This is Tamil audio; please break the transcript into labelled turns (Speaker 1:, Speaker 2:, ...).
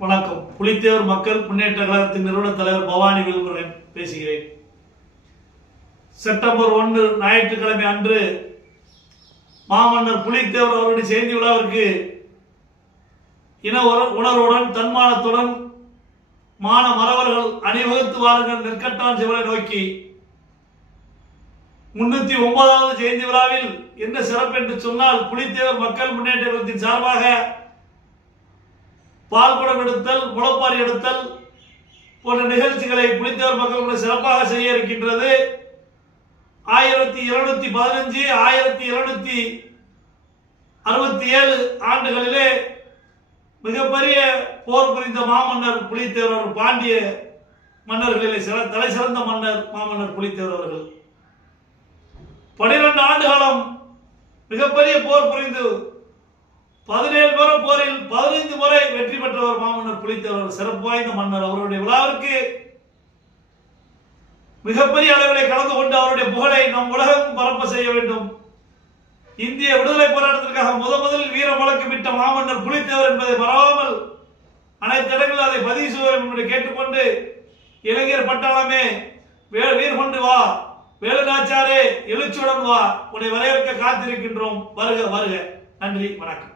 Speaker 1: வணக்கம். புலித்தேவர் மக்கள் முன்னேற்ற கழகத்தின் நிறுவன தலைவர் பவானி வில்முருகன் பேசுகிறேன். செப்டம்பர் ஒன்று ஞாயிற்றுக்கிழமை அன்று மாமன்னர் புலித்தேவர் அவருடைய செய்தி விழாவிற்கு இன உற- உணர்வுடன் தன்மானத்துடன் மான மறவர்கள் அணிவகுத்து வாருங்கள் நெற்கட்டான் சிவனை நோக்கி முன்னூத்தி ஒன்பதாவது ஜெயந்தி விழாவில் என்ன சிறப்பு என்று சொன்னால் புலித்தேவர் மக்கள் முன்னேற்ற கழகத்தின் சார்பாக பால்குடம் எடுத்தல் முளப்பாரி எடுத்தல் போன்ற நிகழ்ச்சிகளை புலித்தேவர் மக்கள் சிறப்பாக செய்ய இருக்கின்றது. ஆயிரத்தி இருநூத்தி பதினஞ்சு ஆயிரத்தி இருநூத்தி அறுபத்தி ஏழு ஆண்டுகளிலே மிகப்பெரிய போர் புரிந்த மாமன்னர் புலித்தேவர் பாண்டிய மன்னர்களிலே சில தலை சிறந்த மன்னர் மாமன்னர் புலித்தேவர் அவர்கள். பனிரெண்டு ஆண்டு காலம் மிகப்பெரிய போர் புரிந்து பதினேழு முறை போரில் பதினைந்து முறை வெற்றி பெற்றவர் மாமன்னர் புலித்தேவர் சிறப்பு வாய்ந்த மன்னர் அவருடைய விழாவிற்கு மிகப்பெரிய அளவிலே கலந்து கொண்டு அவருடைய புகழை நம் உலகம் பரப்ப செய்ய வேண்டும். இந்திய விடுதலை போராட்டத்திற்காக முத முதலில் வீர முழக்கமிட்ட மாமன்னர் புலித்தேவர் என்பதை மறவாமல் அனைத்து இடங்களில் அதை பதிவு செய்ய என்று கேட்டுக்கொண்டு இளைஞர் பட்டாளமே வே- வீர் கொண்டு வா வேலுநாச்சாரே எழுச்சியுடன் வா உன்னை வரவேற்க காத்திருக்கின்றோம். வருக வருக. நன்றி வணக்கம்.